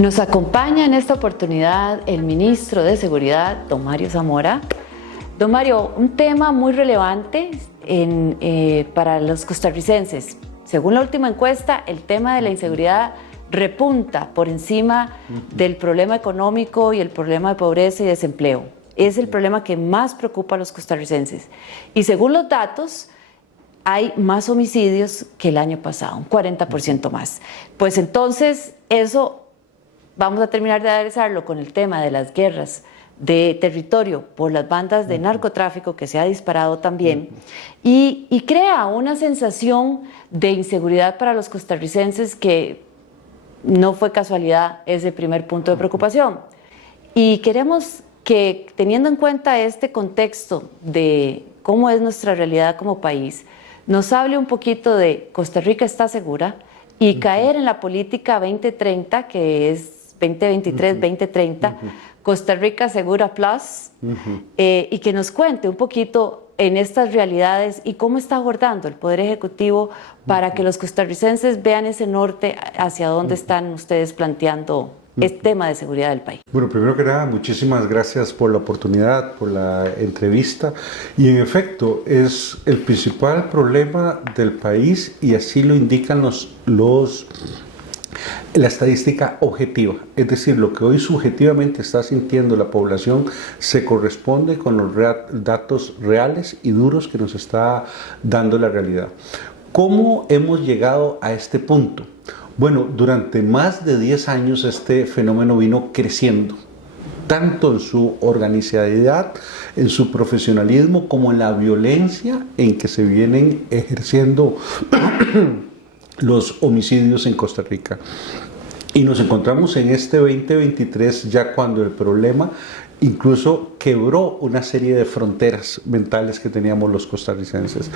Nos acompaña en esta oportunidad el ministro de Seguridad, don Mario Zamora. Don Mario, un tema muy relevante para los costarricenses. Según la última encuesta, el tema de la inseguridad repunta por encima del problema económico y el problema de pobreza y desempleo. Es el problema que más preocupa a los costarricenses. Y según los datos, hay más homicidios que el año pasado, un 40% más. Pues entonces, eso vamos a terminar de aderezarlo con el tema de las guerras de territorio por las bandas de narcotráfico que se ha disparado también y crea una sensación de inseguridad para los costarricenses que no fue casualidad ese primer punto de preocupación. Y queremos que, teniendo en cuenta este contexto de cómo es nuestra realidad como país, nos hable un poquito de Costa Rica está segura y caer en la política 2030, que es 2023-2030, Costa Rica Segura Plus, y que nos cuente un poquito en estas realidades y cómo está abordando el Poder Ejecutivo para que los costarricenses vean ese norte hacia dónde están ustedes planteando este tema de seguridad del país. Bueno, primero que nada, muchísimas gracias por la oportunidad, por la entrevista. Y en efecto, es el principal problema del país y así lo indican la estadística objetiva, es decir, lo que hoy subjetivamente está sintiendo la población se corresponde con los datos reales y duros que nos está dando la realidad. ¿Cómo hemos llegado a este punto? Bueno, durante más de 10 años este fenómeno vino creciendo, tanto en su organicidad, en su profesionalismo, como en la violencia en que se vienen ejerciendo los homicidios en Costa Rica. Y nos encontramos en este 2023 ya cuando el problema incluso quebró una serie de fronteras mentales que teníamos los costarricenses.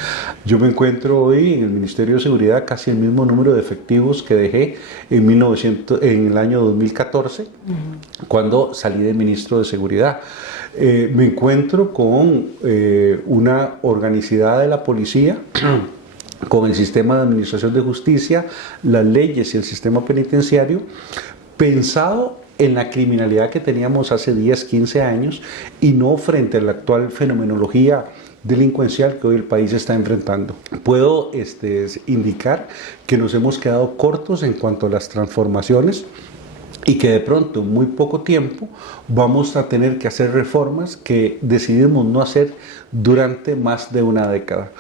Yo me encuentro hoy en el Ministerio de Seguridad casi el mismo número de efectivos que dejé en el año 2014, cuando salí de ministro de Seguridad. Me encuentro con una organicidad de la policía, con el sistema de administración de justicia, las leyes y el sistema penitenciario, pensado en la criminalidad que teníamos hace 10, 15 años y no frente a la actual fenomenología delincuencial que hoy el país está enfrentando. Puedo indicar que nos hemos quedado cortos en cuanto a las transformaciones y que de pronto en muy poco tiempo vamos a tener que hacer reformas que decidimos no hacer durante más de una década.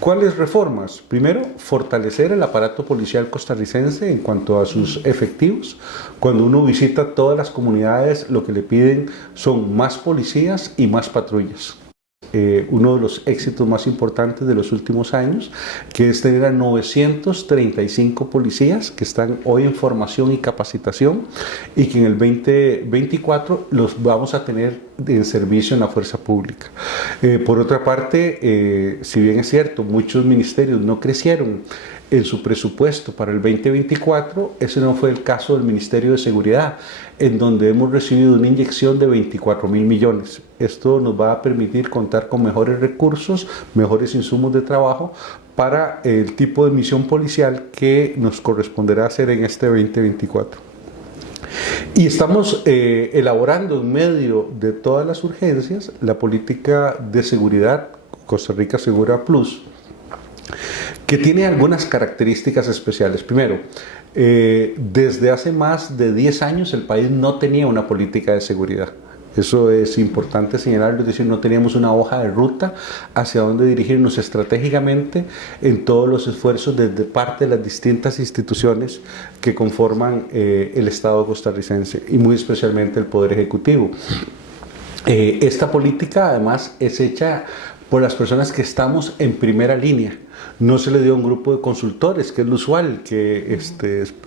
¿Cuáles reformas? Primero, fortalecer el aparato policial costarricense en cuanto a sus efectivos. Cuando uno visita todas las comunidades, lo que le piden son más policías y más patrullas. Uno de los éxitos más importantes de los últimos años, que es tener a 935 policías que están hoy en formación y capacitación y que en el 2024 los vamos a tener en servicio en la fuerza pública. Por otra parte, si bien es cierto, muchos ministerios no crecieron en su presupuesto para el 2024, ese no fue el caso del Ministerio de Seguridad, en donde hemos recibido una inyección de 24.000 millones. Esto nos va a permitir contar con mejores recursos, mejores insumos de trabajo para el tipo de misión policial que nos corresponderá hacer en este 2024. Y estamos elaborando en medio de todas las urgencias la política de seguridad Costa Rica Segura Plus, que tiene algunas características especiales. Primero, desde hace más de 10 años el país no tenía una política de seguridad. Eso es importante señalarlo, es decir, no teníamos una hoja de ruta hacia dónde dirigirnos estratégicamente en todos los esfuerzos desde parte de las distintas instituciones que conforman el Estado costarricense y muy especialmente el Poder Ejecutivo. Esta política además es hecha por las personas que estamos en primera línea. No se le dio a un grupo de consultores, que es lo usual, que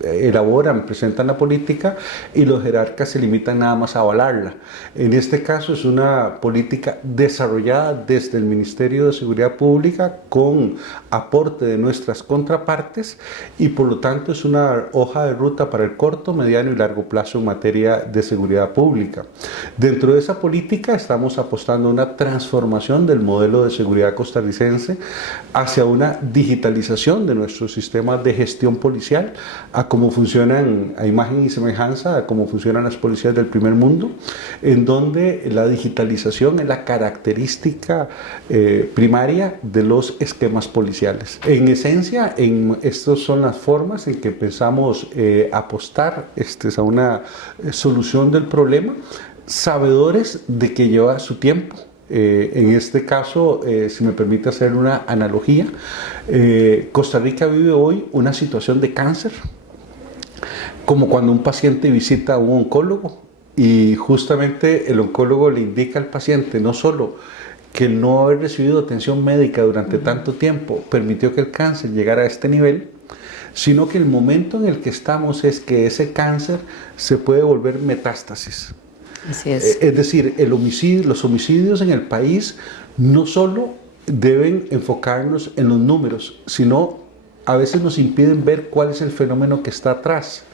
elaboran, presentan la política y los jerarcas se limitan nada más a avalarla. En este caso es una política desarrollada desde el Ministerio de Seguridad Pública con aporte de nuestras contrapartes y por lo tanto es una hoja de ruta para el corto, mediano y largo plazo en materia de seguridad pública. Dentro de esa política estamos apostando a una transformación del modelo de seguridad costarricense hacia una una digitalización de nuestros sistemas de gestión policial, a cómo funcionan, a imagen y semejanza, a cómo funcionan las policías del primer mundo, en donde la digitalización es la característica primaria de los esquemas policiales. En esencia, estas son las formas en que empezamos a apostar a una solución del problema, sabedores de que lleva su tiempo. En este caso, si me permite hacer una analogía, Costa Rica vive hoy una situación de cáncer, como cuando un paciente visita a un oncólogo y justamente el oncólogo le indica al paciente no solo que el no haber recibido atención médica durante tanto tiempo permitió que el cáncer llegara a este nivel, sino que el momento en el que estamos es que ese cáncer se puede volver metástasis. Así es. Es decir, los homicidios en el país no solo deben enfocarnos en los números, sino a veces nos impiden ver cuál es el fenómeno que está atrás.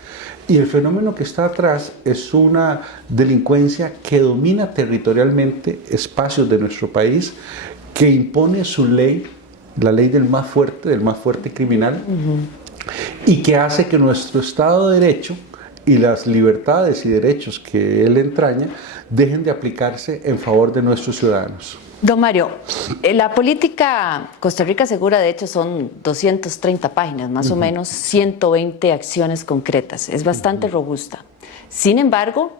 Y el fenómeno que está atrás es una delincuencia que domina territorialmente espacios de nuestro país, que impone su ley, la ley del más fuerte criminal, y que hace que nuestro Estado de Derecho y las libertades y derechos que él entraña dejen de aplicarse en favor de nuestros ciudadanos. Don Mario, la política Costa Rica Segura, de hecho, son 230 páginas, más o menos 120 acciones concretas. Es bastante robusta. Sin embargo,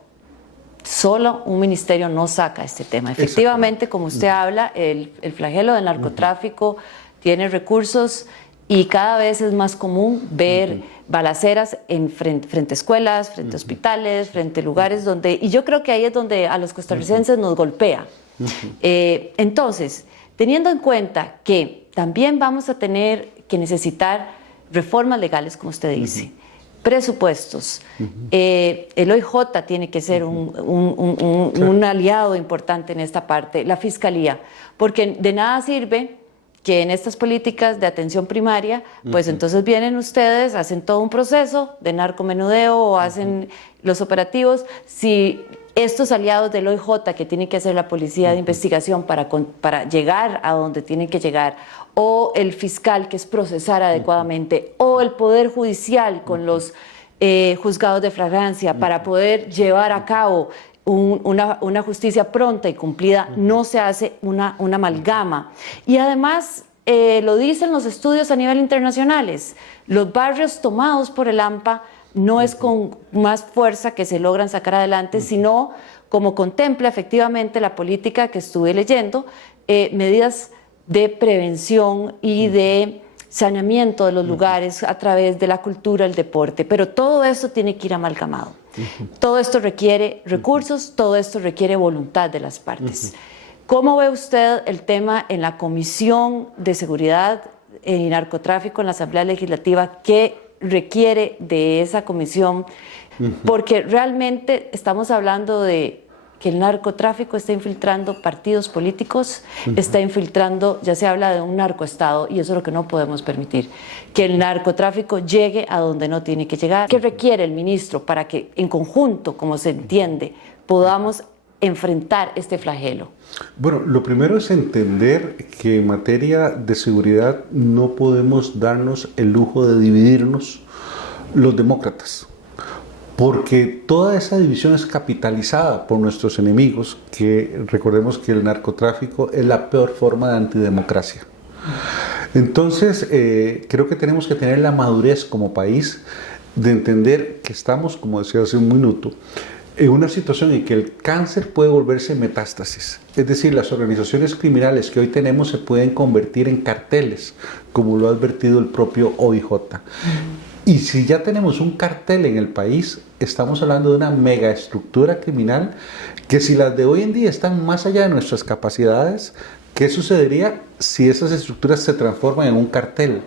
solo un ministerio no saca este tema. Efectivamente, como usted habla, el flagelo del narcotráfico tiene recursos y cada vez es más común ver balaceras frente a escuelas, frente a hospitales, frente a lugares donde... Y yo creo que ahí es donde a los costarricenses nos golpea. Entonces, teniendo en cuenta que también vamos a tener que necesitar reformas legales, como usted dice, presupuestos, el OIJ tiene que ser un aliado importante en esta parte, la Fiscalía, porque de nada sirve que en estas políticas de atención primaria, pues entonces vienen ustedes, hacen todo un proceso de narcomenudeo o hacen los operativos, si estos aliados del OIJ que tiene que hacer la policía de investigación para llegar a donde tienen que llegar, o el fiscal que es procesar adecuadamente, o el Poder Judicial con los juzgados de flagrancia para poder llevar a cabo una justicia pronta y cumplida, no se hace una amalgama. Y además, lo dicen los estudios a nivel internacionales, los barrios tomados por el AMPA no es con más fuerza que se logran sacar adelante, sino como contempla efectivamente la política que estuve leyendo, medidas de prevención y de saneamiento de los lugares a través de la cultura, el deporte, pero todo eso tiene que ir amalgamado. Todo esto requiere recursos, todo esto requiere voluntad de las partes. ¿Cómo ve usted el tema en la Comisión de Seguridad y Narcotráfico en la Asamblea Legislativa? ¿Qué requiere de esa comisión? Porque realmente estamos hablando de que el narcotráfico está infiltrando partidos políticos, está infiltrando, ya se habla de un narcoestado, y eso es lo que no podemos permitir, que el narcotráfico llegue a donde no tiene que llegar. ¿Qué requiere el ministro para que en conjunto, como se entiende, podamos enfrentar este flagelo? Bueno, lo primero es entender que en materia de seguridad no podemos darnos el lujo de dividirnos los demócratas, porque toda esa división es capitalizada por nuestros enemigos, que recordemos que el narcotráfico es la peor forma de antidemocracia. Entonces, creo que tenemos que tener la madurez como país de entender que estamos, como decía hace un minuto, en una situación en que el cáncer puede volverse metástasis. Es decir, las organizaciones criminales que hoy tenemos se pueden convertir en carteles, como lo ha advertido el propio OIJ. Y si ya tenemos un cartel en el país, estamos hablando de una megaestructura criminal que, si las de hoy en día están más allá de nuestras capacidades, ¿qué sucedería si esas estructuras se transforman en un cartel?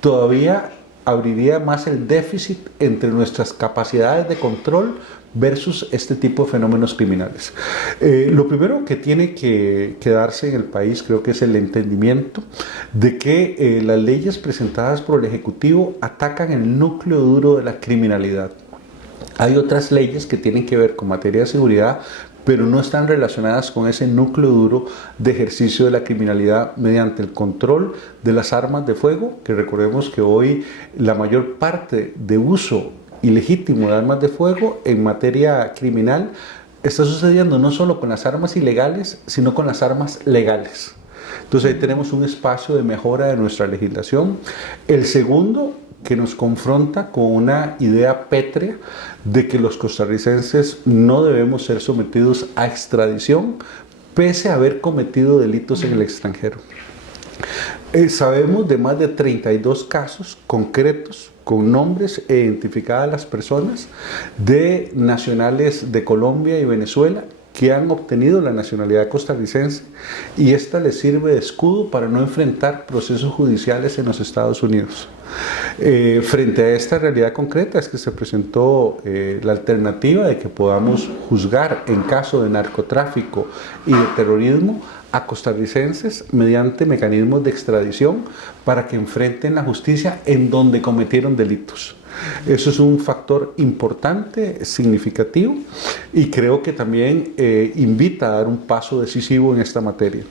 Todavía abriría más el déficit entre nuestras capacidades de control versus este tipo de fenómenos criminales. Lo primero que tiene que darse en el país, creo que es el entendimiento de que las leyes presentadas por el Ejecutivo atacan el núcleo duro de la criminalidad. Hay otras leyes que tienen que ver con materia de seguridad, pero no están relacionadas con ese núcleo duro de ejercicio de la criminalidad mediante el control de las armas de fuego, que recordemos que hoy la mayor parte de uso ilegítimo de armas de fuego en materia criminal está sucediendo no solo con las armas ilegales, sino con las armas legales. Entonces ahí tenemos un espacio de mejora de nuestra legislación. El segundo, que nos confronta con una idea pétrea de que los costarricenses no debemos ser sometidos a extradición pese a haber cometido delitos en el extranjero. Sabemos de más de 32 casos concretos con nombres e identificadas las personas de nacionales de Colombia y Venezuela que han obtenido la nacionalidad costarricense, y esta les sirve de escudo para no enfrentar procesos judiciales en los Estados Unidos. Frente a esta realidad concreta es que se presentó la alternativa de que podamos juzgar en caso de narcotráfico y de terrorismo a costarricenses mediante mecanismos de extradición para que enfrenten la justicia en donde cometieron delitos. Eso es un factor importante, significativo, y creo que también invita a dar un paso decisivo en esta materia.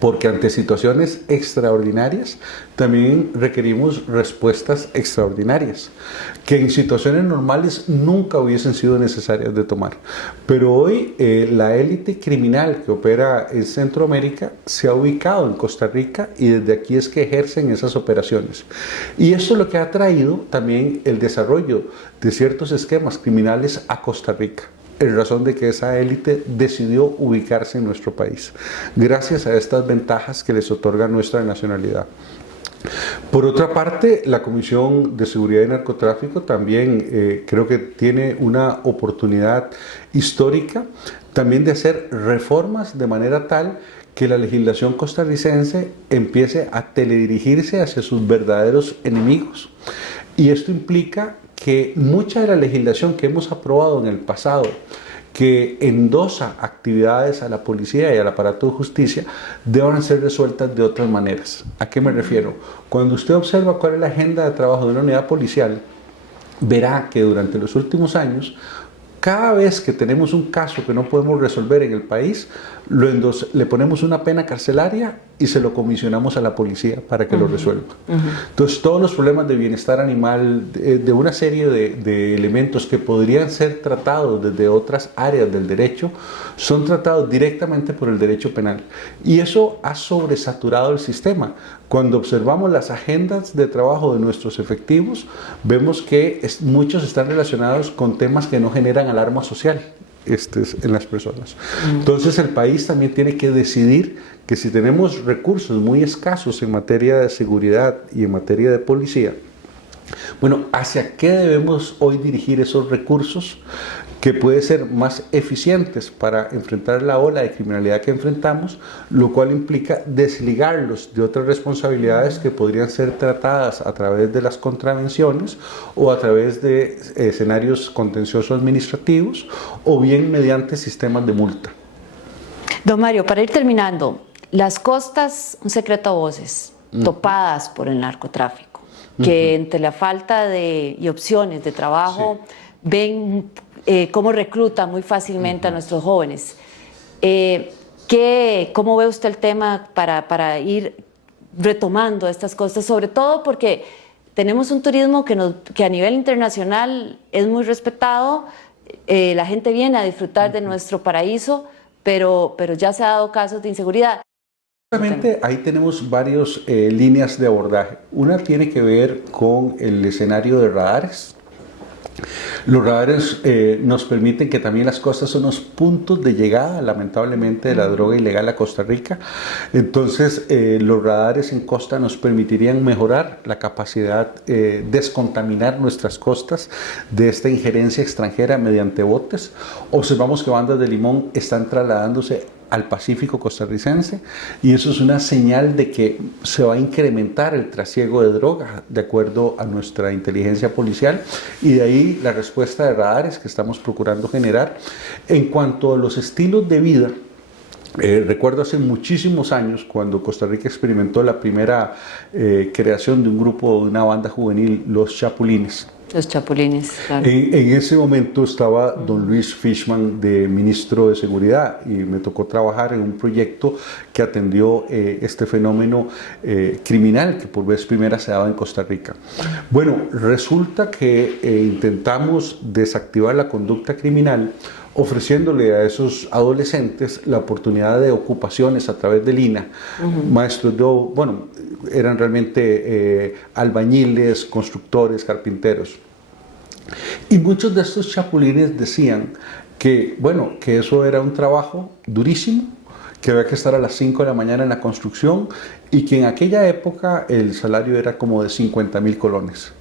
Porque ante situaciones extraordinarias también requerimos respuestas extraordinarias, que en situaciones normales nunca hubiesen sido necesarias de tomar. Pero hoy la élite criminal que opera en Centroamérica se ha ubicado en Costa Rica y desde aquí es que ejercen esas operaciones. Y esto es lo que ha traído también el desarrollo de ciertos esquemas criminales a Costa Rica, en razón de que esa élite decidió ubicarse en nuestro país, gracias a estas ventajas que les otorga nuestra nacionalidad. Por otra parte, la Comisión de Seguridad y Narcotráfico también creo que tiene una oportunidad histórica también de hacer reformas de manera tal que la legislación costarricense empiece a teledirigirse hacia sus verdaderos enemigos. Y esto implica que mucha de la legislación que hemos aprobado en el pasado, que endosa actividades a la policía y al aparato de justicia, deban ser resueltas de otras maneras. ¿A qué me refiero? Cuando usted observa cuál es la agenda de trabajo de una unidad policial, verá que durante los últimos años, cada vez que tenemos un caso que no podemos resolver en el país, le ponemos una pena carcelaria y se lo comisionamos a la policía para que lo resuelva. Entonces, todos los problemas de bienestar animal, de una serie de elementos que podrían ser tratados desde otras áreas del derecho, son tratados directamente por el derecho penal. Y eso ha sobresaturado el sistema. Cuando observamos las agendas de trabajo de nuestros efectivos, vemos que muchos están relacionados con temas que no generan alarma social en las personas. Entonces el país también tiene que decidir que si tenemos recursos muy escasos en materia de seguridad y en materia de policía, bueno, ¿hacia qué debemos hoy dirigir esos recursos que pueden ser más eficientes para enfrentar la ola de criminalidad que enfrentamos, lo cual implica desligarlos de otras responsabilidades que podrían ser tratadas a través de las contravenciones o a través de escenarios contenciosos administrativos o bien mediante sistemas de multa? Don Mario, para ir terminando, las costas, un secreto a voces, topadas por el narcotráfico, que entre la falta y opciones de trabajo ven cómo reclutan muy fácilmente a nuestros jóvenes. ¿Cómo ve usted el tema para ir retomando estas costas? Sobre todo porque tenemos un turismo que a nivel internacional es muy respetado, la gente viene a disfrutar de nuestro paraíso, pero ya se ha dado casos de inseguridad. Ahí tenemos varias líneas de abordaje. Una tiene que ver con el escenario de radares. Los radares nos permiten que también las costas son los puntos de llegada, lamentablemente, de la droga ilegal a Costa Rica. Entonces, los radares en costa nos permitirían mejorar la capacidad de descontaminar nuestras costas de esta injerencia extranjera mediante botes. Observamos que bandas de limón están trasladándose al Pacífico costarricense, y eso es una señal de que se va a incrementar el trasiego de droga de acuerdo a nuestra inteligencia policial, y de ahí la respuesta de radares que estamos procurando generar. En cuanto a los estilos de vida, recuerdo hace muchísimos años cuando Costa Rica experimentó la primera creación de un grupo, de una banda juvenil, los Chapulines. Los chapulines, claro. En ese momento estaba don Luis Fishman de ministro de Seguridad y me tocó trabajar en un proyecto que atendió este fenómeno criminal que por vez primera se daba en Costa Rica. Bueno, resulta que intentamos desactivar la conducta criminal ofreciéndole a esos adolescentes la oportunidad de ocupaciones a través del INA. Maestros de, bueno, eran realmente albañiles, constructores, carpinteros. Y muchos de estos chapulines decían que, bueno, que eso era un trabajo durísimo, que había que estar a las 5 de la mañana en la construcción y que en aquella época el salario era como de 50,000 colones.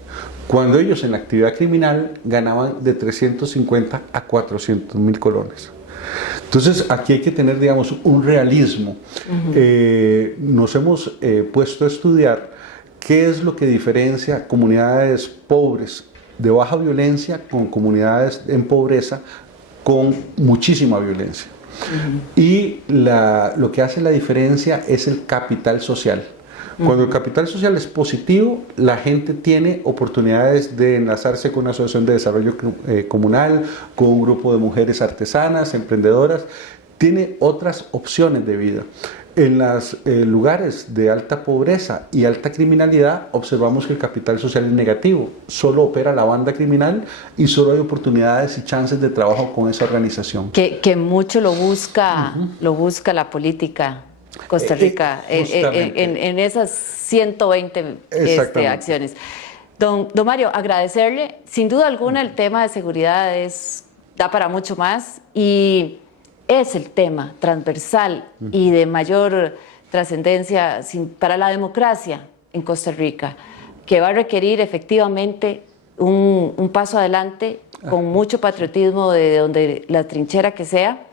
Cuando ellos en la actividad criminal ganaban de 350 a 400,000 colones. Entonces aquí hay que tener, digamos, un realismo. Nos hemos puesto a estudiar qué es lo que diferencia comunidades pobres de baja violencia con comunidades en pobreza con muchísima violencia. Y lo que hace la diferencia es el capital social. Cuando el capital social es positivo, la gente tiene oportunidades de enlazarse con una asociación de desarrollo comunal, con un grupo de mujeres artesanas, emprendedoras, tiene otras opciones de vida. En los lugares de alta pobreza y alta criminalidad observamos que el capital social es negativo, solo opera la banda criminal y solo hay oportunidades y chances de trabajo con esa organización. Que mucho lo busca la política. Costa Rica, en esas 120 acciones. Don Mario, agradecerle. Sin duda alguna el tema de seguridad da para mucho más y es el tema transversal y de mayor trascendencia para la democracia en Costa Rica, que va a requerir efectivamente un paso adelante con mucho patriotismo de donde la trinchera que sea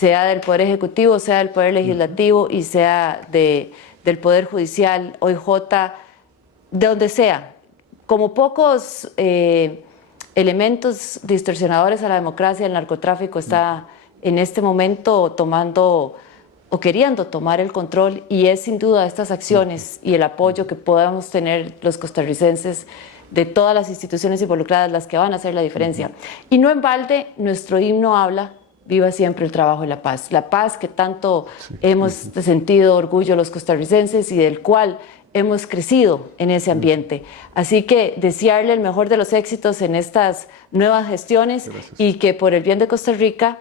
del Poder Ejecutivo, sea del Poder Legislativo y sea del Poder Judicial, OIJ, de donde sea. Como pocos elementos distorsionadores a la democracia, el narcotráfico está en este momento tomando o queriendo tomar el control y es sin duda estas acciones y el apoyo que podamos tener los costarricenses de todas las instituciones involucradas las que van a hacer la diferencia. Y no en balde, nuestro himno habla: viva siempre el trabajo y la paz que tanto hemos sentido orgullo los costarricenses y del cual hemos crecido en ese ambiente. Así que desearle el mejor de los éxitos en estas nuevas gestiones. Gracias. Y que por el bien de Costa Rica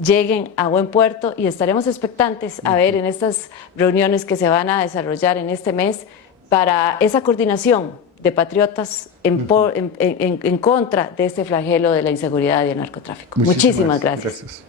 lleguen a buen puerto y estaremos expectantes a ver en estas reuniones que se van a desarrollar en este mes para esa coordinación de patriotas en contra de este flagelo de la inseguridad y el narcotráfico. Muchísimas gracias.